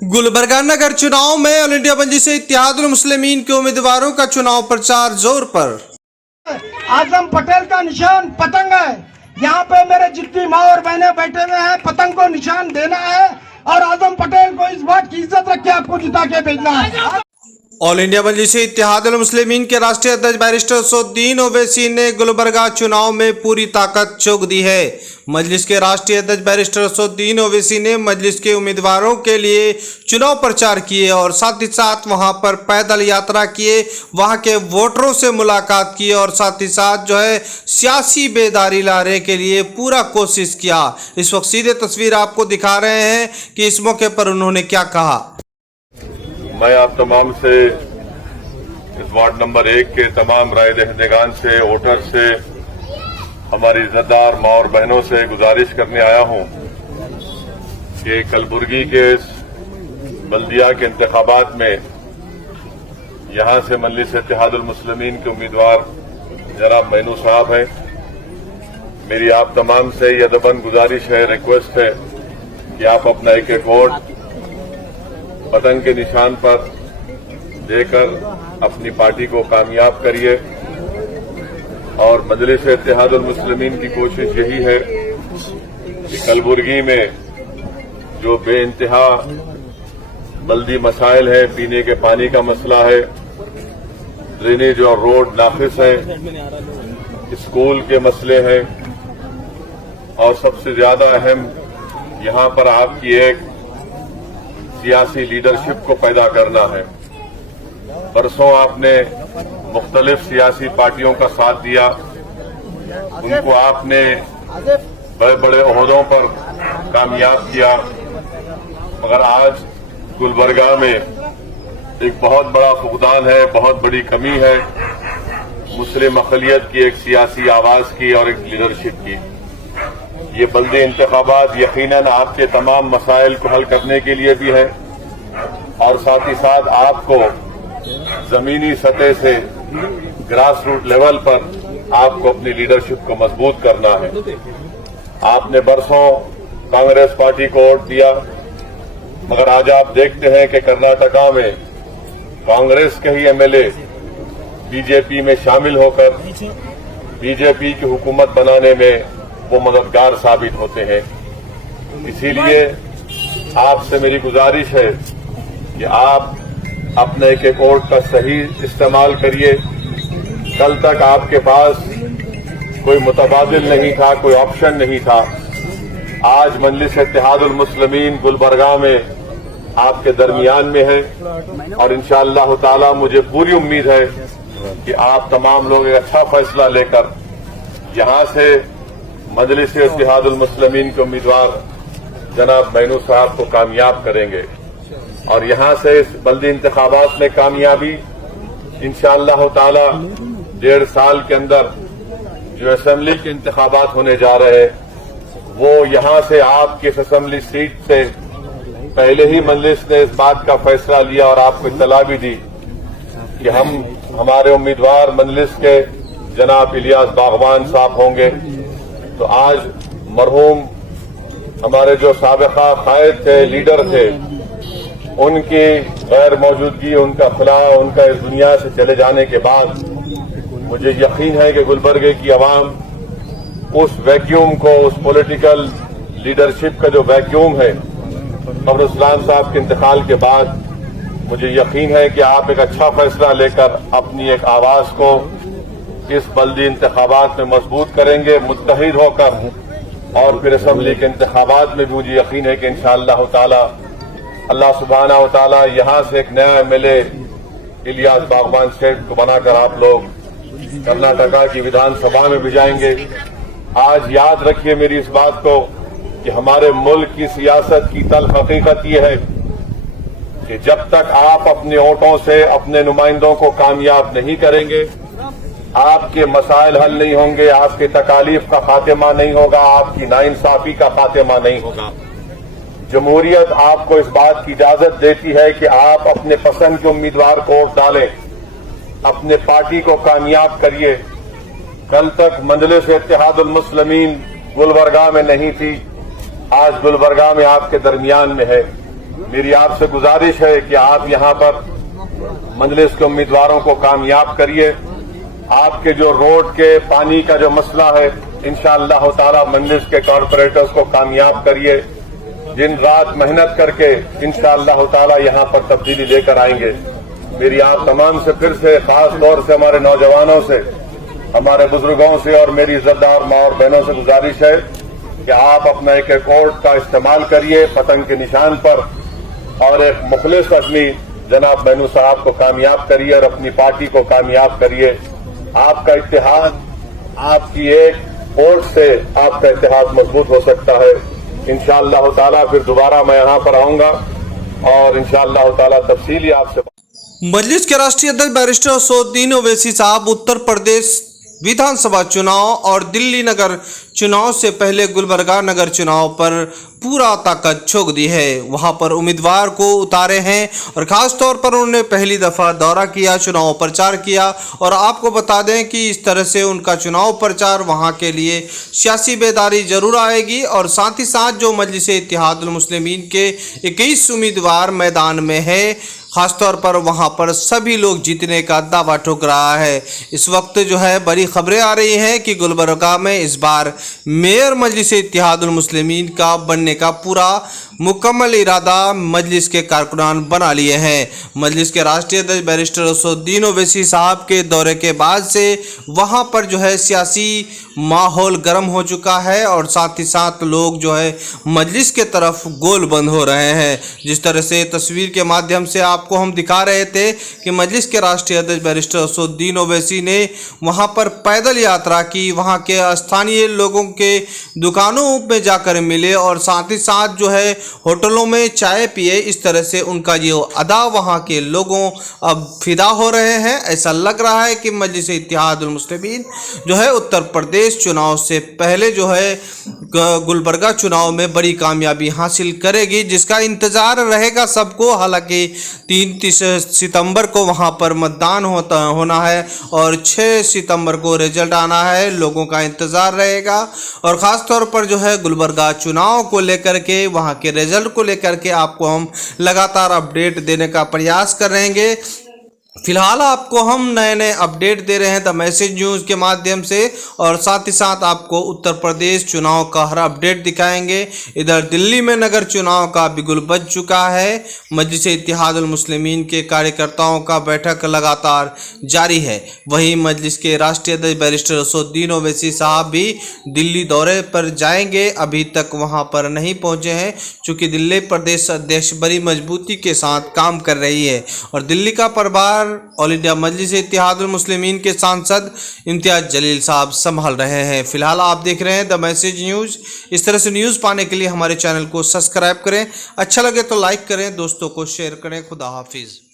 गुलबर्गा नगर चुनाव में all India मंजिल से इत्तेहादुल मुस्लिमीन के उम्मीदवारों का चुनाव प्रचार जोर पर। आजम पटेल का निशान पतंग है। यहाँ पे मेरे जितनी माँ और बहनें बैठे हुए हैं, पतंग को निशान देना है और आजम पटेल को इस बात की इज्जत रख के आपको जिता के भेजना है। ऑल इंडिया मजलिस इत्तेहादुल मुस्लिमीन के राष्ट्रीय अध्यक्ष बैरिस्टर असदुद्दीन ओवैसी ने गुलबर्गा चुनाव में पूरी ताकत झोंक दी है। मजलिस के राष्ट्रीय अध्यक्ष बैरिस्टर असदुद्दीन ओवैसी ने मजलिस के उम्मीदवारों के लिए चुनाव प्रचार किए और साथ ही साथ वहां पर पैदल यात्रा किए, वहां के वोटरों से मुलाकात की और साथ ही साथ सियासी बेदारी लाने के लिए पूरा कोशिश किया। इस वक्त सीधे तस्वीर आपको दिखा रहे हैं कि इस मौके पर उन्होंने क्या कहा। मैं आप तमाम से इस वार्ड नंबर 1 के तमाम राय दहिंदगान से, वोटर से, हमारी इज्जतदार माँ और बहनों से गुजारिश करने आया हूं कि कलबुर्गी के इस बल्दिया के इंतखाबात में यहां से मजलिस इत्तेहादुल मुस्लिमीन के उम्मीदवार जनाब मैनू साहब हैं। मेरी आप तमाम से ये अदबन गुजारिश है, रिक्वेस्ट है कि आप अपना एक एक वोट पतंग के निशान पर देकर अपनी पार्टी को कामयाब करिए। और मजलिस इत्तेहादुल मुस्लिमीन की कोशिश यही है कि कलबुर्गी में जो बेइंतहा बल्दी मसाइल है, पीने के पानी का मसला है, ड्रेनेज और रोड नाकिस है, स्कूल के मसले हैं और सबसे ज्यादा अहम यहां पर आपकी एक सियासी लीडरशिप को पैदा करना है। परसों आपने मुख्तलिफ सियासी पार्टियों का साथ दिया, उनको आपने बड़े बड़े ओहदों पर कामयाब किया, मगर आज गुलबर्गा में एक बहुत बड़ा फुकदान है, बहुत बड़ी कमी है मुस्लिम अक़लियत की एक सियासी आवाज की और एक लीडरशिप की। ये बल्दी इंतखाबात यकीनन आपके तमाम मसाइल को हल करने के लिए भी है और साथ ही साथ आपको जमीनी सतह से ग्रास रूट लेवल पर आपको अपनी लीडरशिप को मजबूत करना है। आपने बरसों कांग्रेस पार्टी को वोट दिया, मगर आज आप देखते हैं कि कर्नाटका में कांग्रेस के ही एमएलए बीजेपी में शामिल होकर बीजेपी की हुकूमत बनाने में वो मददगार साबित होते हैं। इसीलिए आपसे मेरी गुजारिश है कि आप अपने एक एक वोट का सही इस्तेमाल करिए। कल तक आपके पास कोई मुतबादिल नहीं था, कोई ऑप्शन नहीं था। आज मजलिस इत्तेहादुल मुस्लिमीन गुलबर्गा में आपके दरमियान में है और इंशाअल्लाह ताला मुझे पूरी उम्मीद है कि आप तमाम लोग एक अच्छा फैसला लेकर यहां से मजलिस इत्तेहादुल मुस्लिमीन के उम्मीदवार जनाब मैनू साहब को कामयाब करेंगे और यहां से इस बल्दी इंतखाबात में कामयाबी इंशाअल्लाह ताला 1.5 साल के अंदर जो असेंबली के इंतखाबात होने जा रहे हैं, वो यहां से आपकी इस असेंबली सीट से पहले ही मजलिस ने इस बात का फैसला लिया और आपको इत्तला भी दी कि हमारे उम्मीदवार मजलिस के जनाब इलियास बागवान साहब होंगे। तो आज मरहूम हमारे जो साबिका कायद थे, लीडर थे, उनकी गैर मौजूदगी, उनका खिला, उनका इस दुनिया से चले जाने के बाद मुझे यकीन है कि गुलबर्गे की आवाम उस वैक्यूम को, उस पॉलिटिकल लीडरशिप का जो वैक्यूम है कमर इस्लाम साहब के इंतकाल के बाद, मुझे यकीन है कि आप एक अच्छा फैसला लेकर अपनी एक आवाज को इस बल्दी इंतखाबात में मजबूत करेंगे, मुत्तहिद होकर। और फिर असेंबली के इंतखाबात में भी मुझे यकीन है कि इंशाअल्लाह ताला अल्लाह सुब्हानहू व तआला यहां से एक नया एमएलए इलियास बागवान सेठ को बनाकर आप लोग कर्नाटका की विधानसभा में भी जाएंगे। आज याद रखिए मेरी इस बात को कि हमारे मुल्क की सियासत की तल्ख हकीकत ये है कि जब तक आप अपने वोटों से अपने नुमाइंदों को कामयाब नहीं करेंगे, आपके मसाइल हल नहीं होंगे, आपके तकालीफ का खात्मा नहीं होगा, आपकी नाइंसाफी का खात्मा नहीं होगा। जमहूरियत आपको इस बात की इजाजत देती है कि आप अपने पसंद के उम्मीदवार को वोट डालें, अपने पार्टी को कामयाब करिए। कल तक मजलिस इत्तेहादुल मुस्लिमीन गुलबर्गा में नहीं थी, आज गुलबर्गा में आपके दरमियान में है। मेरी आपसे गुजारिश है कि आप यहां पर मजलिस के उम्मीदवारों को कामयाब करिए। आपके जो रोड के पानी का जो मसला है, इंशाअल्लाह ताला मजलिस के कॉर्पोरेटर्स को कामयाब करिए। दिन रात मेहनत करके इंशाअल्लाह ताला यहां पर तब्दीली लेकर आएंगे। मेरी आप तमाम से फिर से, खास तौर से हमारे नौजवानों से, हमारे बुजुर्गों से और मेरी इज्जतदार माँ और बहनों से गुजारिश है कि आप अपना एक वोट का इस्तेमाल करिए पतंग के निशान पर और एक मुखलिस आदमी जनाब मेनू साहब को कामयाब करिए और अपनी पार्टी को कामयाब करिए। आपका इत्तेहाद, आपकी एक वोट से आपका इत्तेहाद मजबूत हो सकता है। इंशाअल्लाह ताला फिर दोबारा मैं यहां पर आऊंगा और इंशाअल्लाह ताला तफसीली आपसे। मजलिस के राष्ट्रीय अध्यक्ष बैरिस्टर असदुद्दीन ओवैसी साहब उत्तर प्रदेश विधानसभा चुनाव और दिल्ली नगर चुनाव से पहले गुलबर्गा नगर चुनाव पर पूरा ताकत झोंक दी है। वहां पर उम्मीदवार को उतारे हैं और खास तौर पर उन्होंने पहली दफा दौरा किया, चुनाव प्रचार किया। और आपको बता दें कि इस तरह से उनका चुनाव प्रचार वहां के लिए सियासी बेदारी जरूर आएगी। और साथ ही साथ जो मजलिस इत्तेहादुल मुस्लिमीन के 21 उम्मीदवार मैदान में है, खासतौर पर वहां पर सभी लोग जीतने का दावा ठोक रहा है। इस वक्त जो है बड़ी खबरें आ रही हैं कि गुलबर्गा में इस बार मेयर मजलिस इत्तेहादुल मुस्लिमीन का बनने का पूरा मुकम्मल इरादा मजलिस के कारकुनान बना लिए हैं। मजलिस के राष्ट्रीय अध्यक्ष बैरिस्टर असदुद्दीन ओवैसी साहब के दौरे के बाद से वहां पर जो है सियासी माहौल गर्म हो चुका है और साथ ही साथ लोग जो है मजलिस के तरफ गोल बंद हो रहे हैं। जिस तरह से तस्वीर के माध्यम से आपको हम दिखा रहे थे कि मजलिस के राष्ट्रीय अध्यक्ष बैरिस्टर असदुद्दीन ओवैसी ने वहां पर पैदल यात्रा की, वहां के स्थानीय लोगों के दुकानों में जाकर मिले और साथ ही साथ जो है होटलों में चाय पिए। इस तरह से उनका जो अदा वहां के लोगों अब फिदा हो रहे हैं। ऐसा लग रहा है कि मजलिस इत्तेहादुल मुस्लिमीन जो है उत्तर प्रदेश चुनाव से पहले जो है गुलबर्गा चुनाव में बड़ी कामयाबी हासिल करेगी, जिसका इंतज़ार रहेगा सबको। हालांकि 3 सितंबर को वहां पर मतदान होना है और 6 सितंबर को रिजल्ट आना है। लोगों का इंतज़ार रहेगा और ख़ास तौर पर जो है गुलबर्गा चुनाव को लेकर के, वहां के रिजल्ट को लेकर के आपको हम लगातार अपडेट देने का प्रयास करेंगे। फिलहाल आपको हम नए नए अपडेट दे रहे हैं द मैसेज न्यूज़ के माध्यम से और साथ ही साथ आपको उत्तर प्रदेश चुनाव का हर अपडेट दिखाएंगे। इधर दिल्ली में नगर चुनाव का बिगुल बज चुका है। मजलिस इत्तेहादुल मुस्लिमीन के कार्यकर्ताओं का बैठक लगातार जारी है। वहीं मजलिस के राष्ट्रीय अध्यक्ष बैरिस्टर असदुद्दीन ओवैसी साहब भी दिल्ली दौरे पर जाएंगे, अभी तक वहां पर नहीं पहुंचे हैं, चूँकि दिल्ली प्रदेश अध्यक्ष बड़ी मजबूती के साथ काम कर रही है और दिल्ली का प्रभार ऑल इंडिया मजलिस इत्तेहादुल मुस्लिमीन के सांसद इम्तियाज जलील साहब संभाल रहे हैं। फिलहाल आप देख रहे हैं द मैसेज न्यूज़। इस तरह से न्यूज़ पाने के लिए हमारे चैनल को सब्सक्राइब करें, अच्छा लगे तो लाइक करें, दोस्तों को शेयर करें। खुदा हाफिज़।